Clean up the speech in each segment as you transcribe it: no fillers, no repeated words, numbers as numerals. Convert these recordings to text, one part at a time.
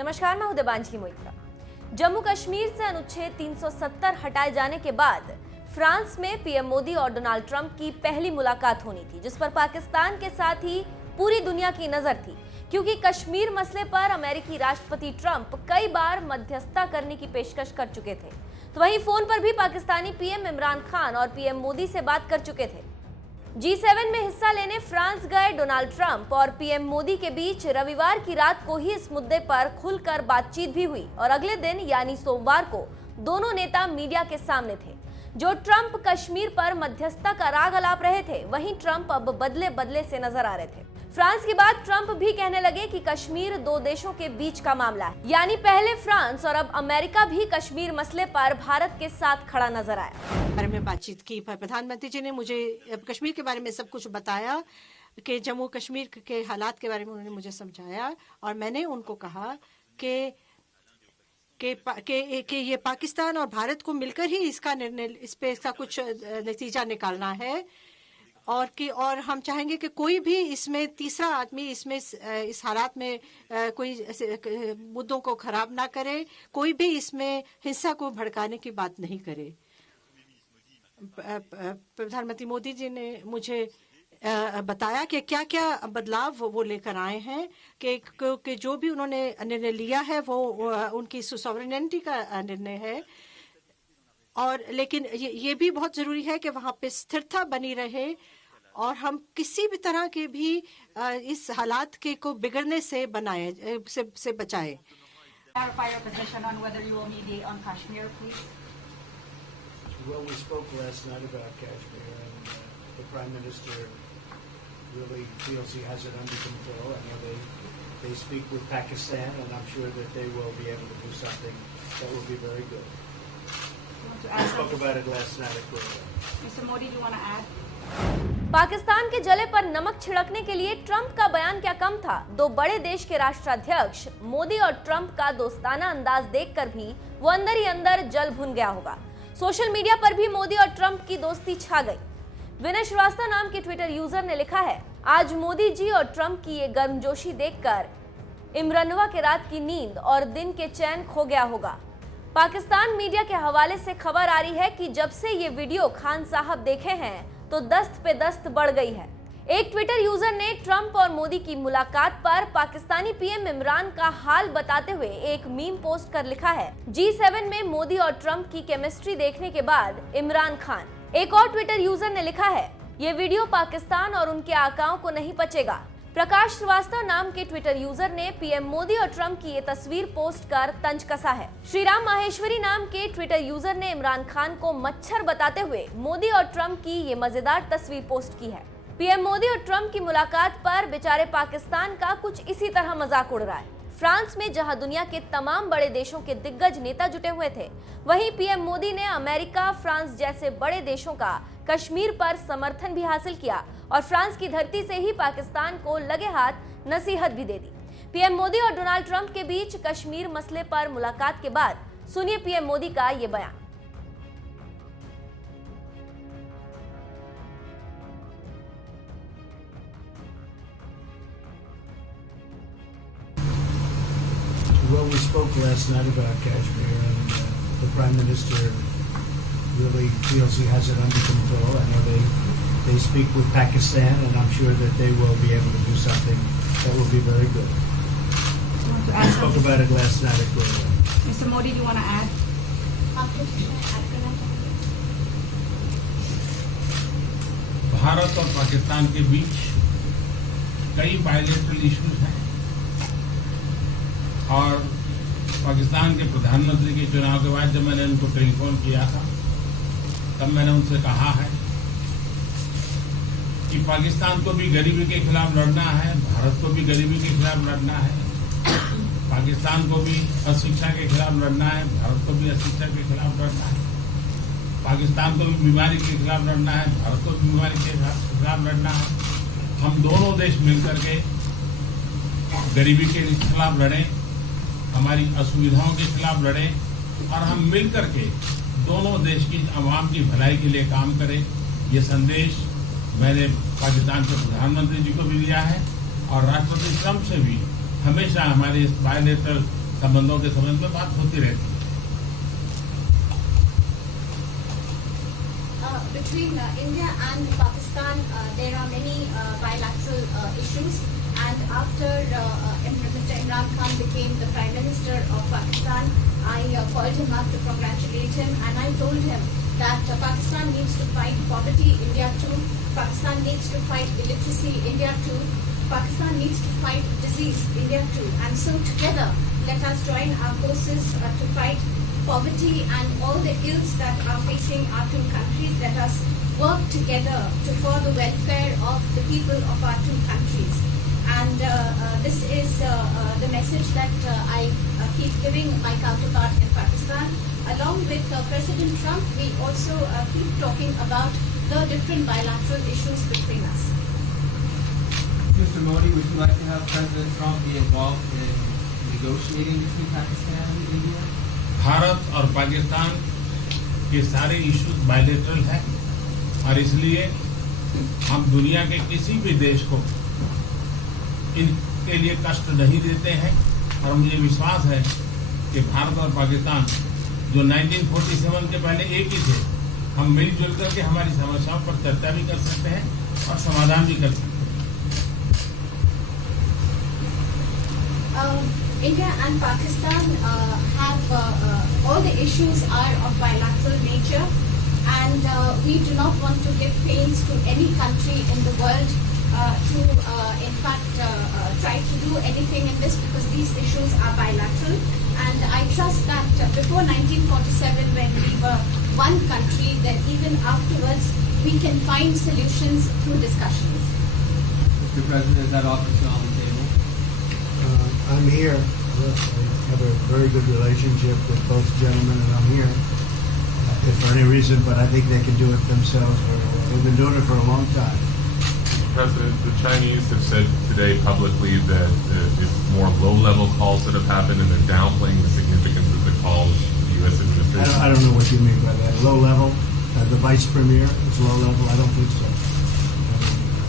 नमस्कार, मैं हूं देवांजलि मोइत्रा। जम्मू कश्मीर से अनुच्छेद 370 हटाए जाने के बाद फ्रांस में पीएम मोदी और डोनाल्ड ट्रंप की पहली मुलाकात होनी थी, जिस पर पाकिस्तान के साथ ही पूरी दुनिया की नजर थी, क्योंकि कश्मीर मसले पर अमेरिकी राष्ट्रपति ट्रंप कई बार मध्यस्थता करने की पेशकश कर चुके थे। तो वहीं फोन पर भी पाकिस्तानी पीएम इमरान खान और पीएम मोदी से बात कर चुके थे। G7 में हिस्सा लेने फ्रांस गए डोनाल्ड ट्रंप और पीएम मोदी के बीच रविवार की रात को ही इस मुद्दे पर खुलकर बातचीत भी हुई और अगले दिन यानी सोमवार को दोनों नेता मीडिया के सामने थे। जो ट्रंप कश्मीर पर मध्यस्थता का राग अलाप रहे थे, वहीं ट्रंप अब बदले बदले से नजर आ रहे थे। फ्रांस के बाद ट्रंप भी कहने लगे कि कश्मीर दो देशों के बीच का मामला है, यानी पहले फ्रांस और अब अमेरिका भी कश्मीर मसले पर भारत के साथ खड़ा नजर आया। बारे में बातचीत की। प्रधानमंत्री जी ने मुझे कश्मीर के बारे में सब कुछ बताया कि जम्मू कश्मीर के हालात के बारे में उन्होंने मुझे समझाया और मैंने उनको कहा कि ये पाकिस्तान और भारत को मिलकर ही इसका निर्णय, इस पे इसका कुछ नतीजा निकालना है और हम चाहेंगे कि कोई भी इसमें तीसरा आदमी इसमें इस हालात में कोई मुद्दों को खराब ना करे, कोई भी इसमें हिंसा को भड़काने की बात नहीं करे। प्रधानमंत्री मोदी जी ने मुझे बताया कि क्या क्या बदलाव वो लेकर आए हैं, कि जो भी उन्होंने निर्णय लिया है वो उनकी सॉवरेनिटी का निर्णय है, और लेकिन ये भी बहुत ज़रूरी है कि वहाँ पे स्थिरता बनी रहे और हम किसी भी तरह के भी इस हालात के को बिगड़ने से बचाए। Well, we spoke last night about Kashmir, and the Prime Minister really feels he has it under control. I know they speak with Pakistan, and I'm sure that they will be able to do something that will be very good. We spoke about it last night at Korea. Mr. Modi, do you want to add? Pakistan के जले पर नमक छिड़कने के लिए Trump का बयान क्या कम था। दो बड़े देश के राष्ट्राध्यक्ष मोदी और ट्रंप का दोस्ताना अंदाज देखकर भी वो अंदर ही अंदर जल भुन गया होगा। सोशल मीडिया पर भी मोदी और ट्रंप की दोस्ती छा गई। विनय श्रीवास्तव नाम के ट्विटर यूजर ने लिखा है, आज मोदी जी और ट्रंप की ये गर्मजोशी देखकर इमरनवा के रात की नींद और दिन के चैन खो गया होगा। पाकिस्तान मीडिया के हवाले से खबर आ रही है कि जब से ये वीडियो खान साहब देखे हैं तो दस्त पे दस्त बढ़ गई है। एक ट्विटर यूजर ने ट्रंप और मोदी की मुलाकात पर पाकिस्तानी पीएम इमरान का हाल बताते हुए एक मीम पोस्ट कर लिखा है, G7 में मोदी और ट्रंप की केमिस्ट्री देखने के बाद इमरान खान। एक और ट्विटर यूजर ने लिखा है, ये वीडियो पाकिस्तान और उनके आकाओं को नहीं पचेगा। प्रकाश श्रीवास्तव नाम के ट्विटर यूजर ने पीएम मोदी और ट्रंप की ये तस्वीर पोस्ट कर तंज कसा है। श्रीराम माहेश्वरी नाम के ट्विटर यूजर ने इमरान खान को मच्छर बताते हुए मोदी और ट्रंप की ये मजेदार तस्वीर पोस्ट की है। पीएम मोदी और ट्रंप की मुलाकात पर बेचारे पाकिस्तान का कुछ इसी तरह मजाक उड़ रहा है। फ्रांस में जहां दुनिया के तमाम बड़े देशों के दिग्गज नेता जुटे हुए थे, वहीं पीएम मोदी ने अमेरिका, फ्रांस जैसे बड़े देशों का कश्मीर पर समर्थन भी हासिल किया और फ्रांस की धरती से ही पाकिस्तान को लगे हाथ नसीहत भी दे दी। पीएम मोदी और डोनाल्ड ट्रंप के बीच कश्मीर मसले पर मुलाकात के बाद सुनिए पीएम मोदी का ये बयान। Well, we spoke last night about Kashmir, and the Prime Minister really feels he has it under control. I know they speak with Pakistan, and I'm sure that they will be able to do something that will be very good. We spoke about it last night at Korea. Mr. Modi, do you want to add? Bharat और पाकिस्तान के बीच कई bilateral issues हैं और पाकिस्तान के प्रधानमंत्री के चुनाव के बाद जब मैंने उनको टेलीफोन किया था, तब मैंने उनसे कहा है कि पाकिस्तान को भी गरीबी के खिलाफ लड़ना है, भारत को भी गरीबी के खिलाफ लड़ना है, पाकिस्तान को भी अशिक्षा के खिलाफ लड़ना है, भारत को भी अशिक्षा के खिलाफ लड़ना है, पाकिस्तान को भी बीमारी के खिलाफ लड़ना है, भारत को भी बीमारी के खिलाफ लड़ना है। हम दोनों देश मिलकर के गरीबी के खिलाफ लड़ें, हमारी असुविधाओं के खिलाफ लड़ें और हम मिलकर के दोनों देश की आवाम की भलाई के लिए काम करें। ये संदेश मैंने पाकिस्तान के प्रधानमंत्री जी को भी दिया है और राष्ट्रपति ट्रंप से भी हमेशा हमारे इस बायलैटरल संबंधों के संबंध में बात होती रहती है। Between India and Pakistan, there are many bilateral issues. And after Mr. Imran Khan became the Prime Minister of Pakistan, I called him up to congratulate him, and I told him that Pakistan needs to fight poverty, India too. Pakistan needs to fight illiteracy, India too. Pakistan needs to fight disease, India too. And so together, let us join our forces to fight poverty and all the ills that are facing our two countries. Let us work together for the welfare of the people of our two countries. And this is the message that I keep giving my counterpart in Pakistan. Along with President Trump, we also keep talking about the different bilateral issues between us. Mr. Modi, would you like to have President Trump be involved in negotiating between Pakistan and India? Bharat और पाकिस्तान के सारे issues bilateral हैं और इसलिए हम दुनिया के किसी भी देश को इनके लिए कष्ट नहीं देते हैं और मुझे विश्वास है कि भारत और पाकिस्तान जो 1947 के पहले एक ही थे, हम मिलजुल करके हमारी समस्याओं पर चर्चा भी कर सकते हैं और समाधान भी कर सकते हैं। India and Pakistan have all the issues are of bilateral nature, and we do not want to give pains to any country in the world to in fact try to do anything in this, because these issues are bilateral. And I trust that before 1947, when we were one country, then even afterwards we can find solutions through discussions. Mr. President, is that offer still on the table? I'm here. I have a very good relationship with both gentlemen, and I'm here if for any reason, but I think they can do it themselves very well. They've been doing it for a long time. President, the Chinese have said today publicly that it's more low-level calls that have happened, and they're downplaying the significance of the calls to the U.S. administration. I don't know what you mean by that. Low level? The vice premier is low level? I don't think so.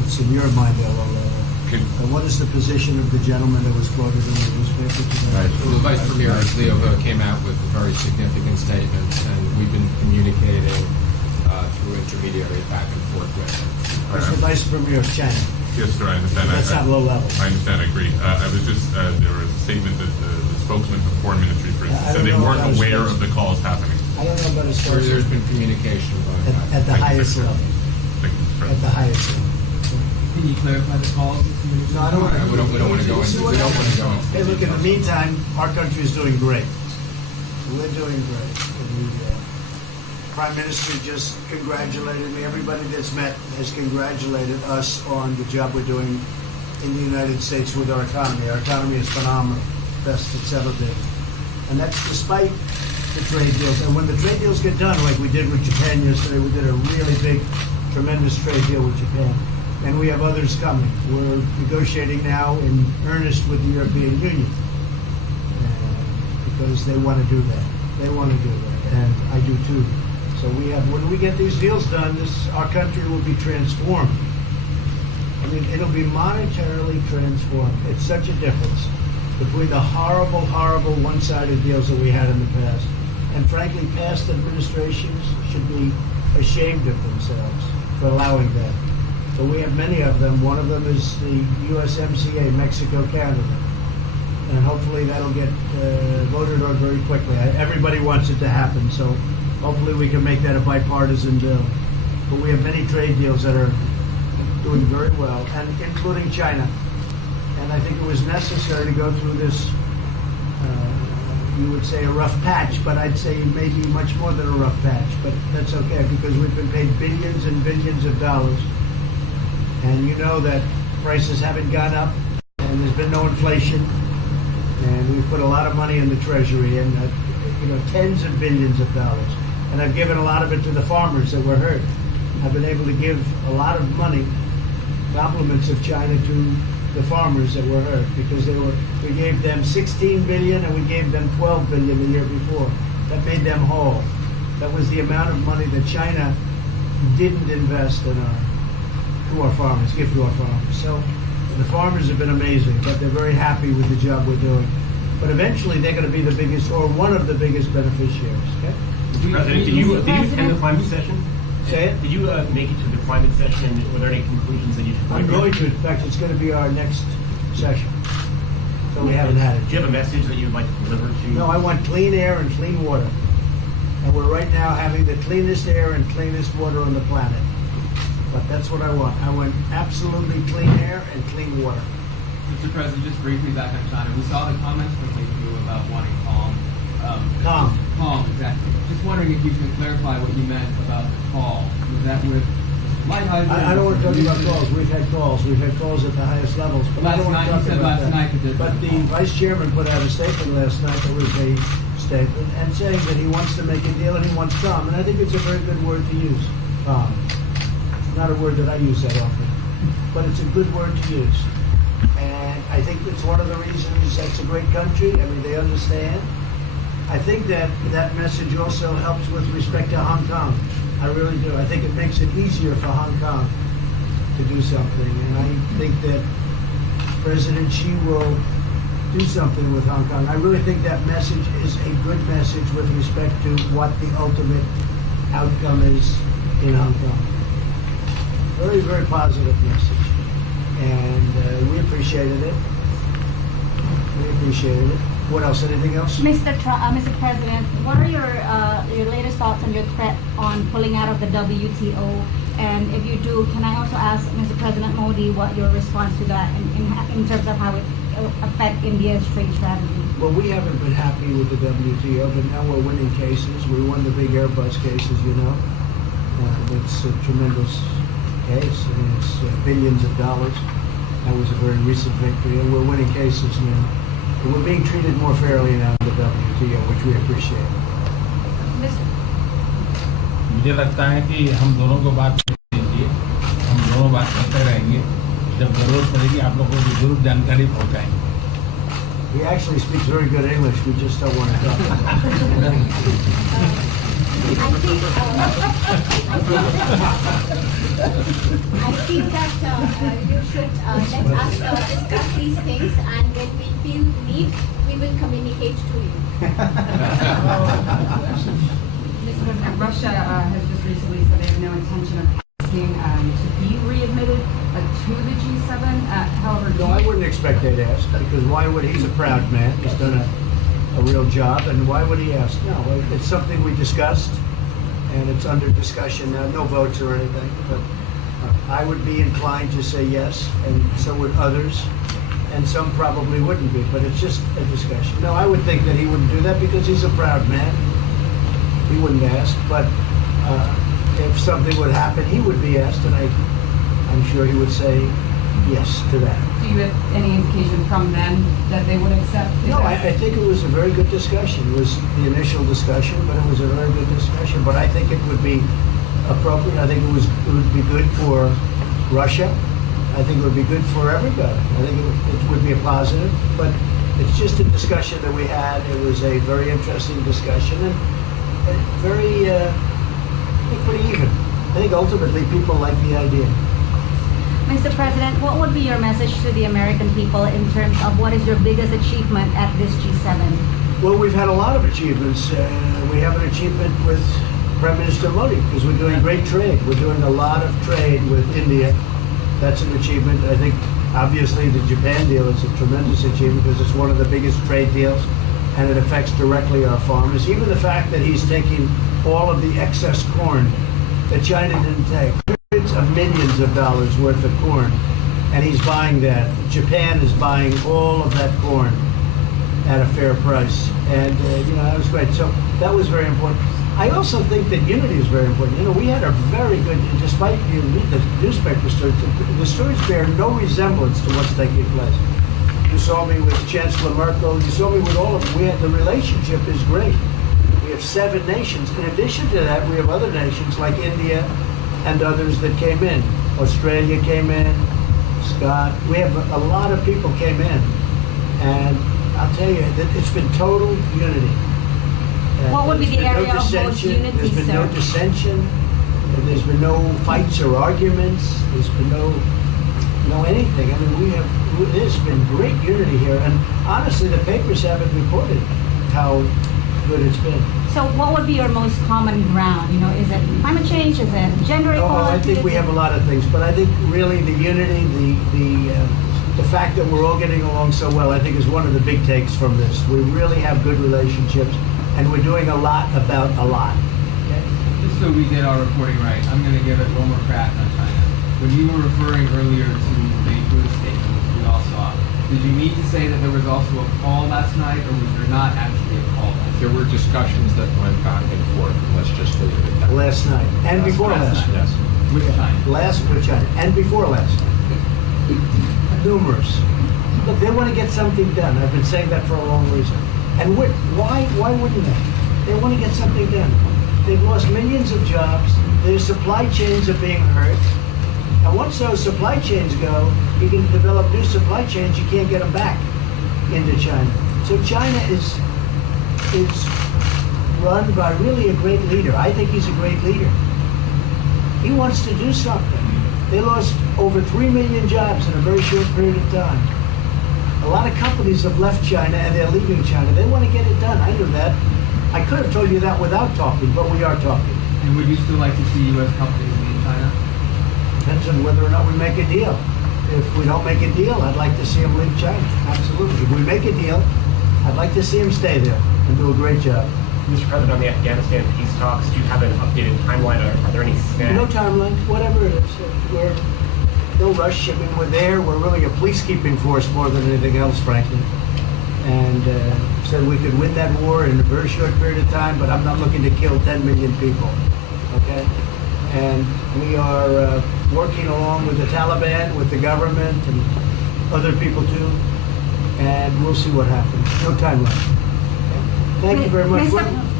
What's in your mind, they're low level? What is the position of the gentleman that was quoted in the newspaper today? The Vice Premier, Leo Ho, came out with very significant statements, and we've been communicating through intermediaries back and forth with him. That's the Vice Premier of China. Yes, sir, I understand. That's not low level. I understand, I agree. I was just, there was a statement that the spokesman for the Foreign Ministry, for instance, said they weren't aware of the calls happening. I don't know about his There's been communication at the highest level. Thank you, Mr. At the President. highest level. Can you clarify the calls? No, I don't want to. We don't want to go into. We don't want to go into. Hey, look, in the meantime, our country is doing great. We're doing great. The Prime Minister just congratulated me. Everybody that's met has congratulated us on the job we're doing in the United States with our economy. Our economy is phenomenal, best it's ever been. And that's despite the trade deals. And when the trade deals get done, like we did with Japan yesterday, we did a really big, tremendous trade deal with Japan. And we have others coming. We're negotiating now in earnest with the European Union because they want to do that. They want to do that, and I do too. So we have. When we get these deals done, our country will be transformed. I mean, it'll be monetarily transformed. It's such a difference between the horrible, horrible one-sided deals that we had in the past. And frankly, past administrations should be ashamed of themselves for allowing that. But we have many of them. One of them is the USMCA, Mexico-Canada. And hopefully that'll get voted on very quickly. Everybody wants it to happen, so hopefully we can make that a bipartisan bill. But we have many trade deals that are doing very well, and including China. And I think it was necessary to go through this, you would say a rough patch, but I'd say maybe much more than a rough patch. But that's okay, because we've been paid billions and billions of dollars. And you know that prices haven't gone up, and there's been no inflation, and we've put a lot of money in the Treasury, and tens of billions of dollars. And I've given a lot of it to the farmers that were hurt. I've been able to give a lot of money, compliments of China, to the farmers that were hurt, because we gave them 16 billion and we gave them 12 billion the year before. That made them whole. That was the amount of money that China didn't invest in our farmers, give to our farmers. So the farmers have been amazing, but they're very happy with the job we're doing. But eventually, they're going to be the biggest, or one of the biggest beneficiaries. Okay? Mr. President, did you attend the climate session? Say it. Did you make it to the climate session? Were there any conclusions that you took? I'm going to. In fact, it's going to be our next session. So we haven't had it. Do you have a message that you would like to deliver to? No, I want clean air and clean water. And we're right now having the cleanest air and cleanest water on the planet. But that's what I want. I want absolutely clean air and clean water. Mr. President, just briefly back on China, we saw the comments from you about wanting calm. Calm. Calm, exactly. Just wondering if you can clarify what you meant about the call. Was that with light hydrogen? I don't want to talk about calls. We've had calls. We've had calls at the highest levels. But I don't want to talk about that. But the vice chairman put out a statement last night that was a statement and saying that he wants to make a deal and he wants calm. And I think it's a very good word to use. Calm. It's not a word that I use that often. But it's a good word to use. And I think it's one of the reasons that's a great country. I mean, they understand. I think that that message also helps with respect to Hong Kong. I really do. I think it makes it easier for Hong Kong to do something. And I think that President Xi will do something with Hong Kong. I really think that message is a good message with respect to what the ultimate outcome is in Hong Kong. Very, very positive message. And we appreciated it. We appreciated it. What else? Anything else? Mr. President, what are your latest thoughts on your threat on pulling out of the WTO? And if you do, can I also ask Mr. President Modi what your response to that in terms of how it will affect India's trade strategy? Well, we haven't been happy with the WTO, but now we're winning cases. We won the big Airbus cases, you know. It's a tremendous case. I mean, it's billions of dollars. That was a very recent victory, and we're winning cases now. And we're being treated more fairly now in the WTO, which we appreciate. मुझे लगता है कि हम दोनों को बात कीजिए, हम दोनों बात करते रहेंगे, जब जरूरत पड़ेगी आप लोगों को जरूर जानकारी पहुंचाएंगे. He actually speaks very good English. We just don't want to talk about it. I think that you should let us discuss these things, and when we feel need, we will communicate to you. Mr. President, Russia has just recently said they have no intention of asking to be readmitted to the G7. However, No, I wouldn't expect they'd ask, because why would he's a proud man. He's done a real job, and why would he ask? No, it's something we discussed, and it's under discussion now. No votes or anything, but I would be inclined to say yes, and so would others, and some probably wouldn't be, but it's just a discussion. No, I would think that he wouldn't do that because he's a proud man. He wouldn't ask, but if something would happen, he would be asked, and I'm sure he would say yes to that. do you have any indication from them that they would accept? No, I think it was a very good discussion. It was the initial discussion, but it was a very good discussion. But I think it would be appropriate. I think it would be good for Russia. I think it would be good for everybody. I think it would be a positive. But it's just a discussion that we had. It was a very interesting discussion and very pretty even. I think ultimately people like the idea. Mr. President, what would be your message to the American people in terms of what is your biggest achievement at this G7? Well, we've had a lot of achievements. We have an achievement with Prime Minister Modi because we're doing great trade. We're doing a lot of trade with India. That's an achievement. I think obviously the Japan deal is a tremendous achievement because it's one of the biggest trade deals and it affects directly our farmers. Even the fact that he's taking all of the excess corn that China didn't take. Hundreds of millions of dollars worth of corn, and he's buying that. Japan is buying all of that corn at a fair price, and that was great. So that was very important. I also think that unity is very important. We had a very good, despite you read the newspaper stories, the stories bear no resemblance to what's taking place. You saw me with Chancellor Merkel. You saw me with all of them. The relationship is great. We have 7 nations. In addition to that, we have other nations like India and others that came in. Australia came in, Scott. We have a lot of people came in. And I'll tell you, it's been total unity. What would be the area of most unity, There's been no dissension. There's been no fights or arguments. There's been no know anything. I mean, there's been great unity here, and honestly, the papers haven't reported how good it's been. So what would be your most common ground? You know, is it climate change? Is it gender equality? I think we have a lot of things, but I think really the unity, the fact that we're all getting along so well, I think is one of the big takes from this. We really have good relationships, and we're doing a lot about a lot. Okay. Just so we get our reporting right, I'm going to give it one more crack on China. When you were referring earlier to the Buddha statement, which we all saw, did you mean to say that there was also a call last night, or was there not actually a call last night? There were discussions that went back and forth, and let's just leave it at that. Last night, and before last night. Yes. With China. Last with China, and before last night. Numerous. Look, they want to get something done. I've been saying that for a long reason. And why wouldn't they? They want to get something done. They've lost millions of jobs. Their supply chains are being hurt. And once those supply chains go, you can develop new supply chains. You can't get them back into China. So China is run by really a great leader. I think he's a great leader. He wants to do something. They lost over 3 million jobs in a very short period of time. A lot of companies have left China and they're leaving China. They want to get it done. I knew that. I could have told you that without talking, but we are talking. And would you still like to see U.S. companies leave China? Depends on whether or not we make a deal. If we don't make a deal, I'd like to see them leave China. Absolutely. If we make a deal, I'd like to see them stay there and do a great job. Mr. President, on the Afghanistan peace talks, do you have an updated timeline? Are there any snags? No timeline, whatever it is. We're no rush. I mean, we're there. We're really a peacekeeping force more than anything else, frankly. And said we could win that war in a very short period of time, but I'm not looking to kill 10 million people. Okay? And we are working along with the Taliban, with the government, and other people too. And we'll see what happens. No timeline. Thank you very much.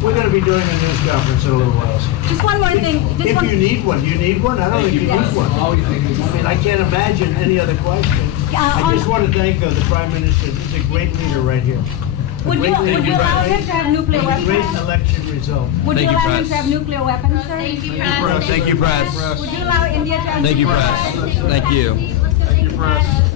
We're going to be doing a news conference in a little while. Just one more thing. If you need one. Do you need one? I don't think you need one. I mean, I can't imagine any other question. I just want to thank the Prime Minister. He's a great leader right here. Would you allow him to have nuclear Great weapons? election result. Would you allow him to have nuclear weapons, sir? Thank you, press. Would you allow India to have Thank you, nuclear press. weapons? Thank you. Thank you, press.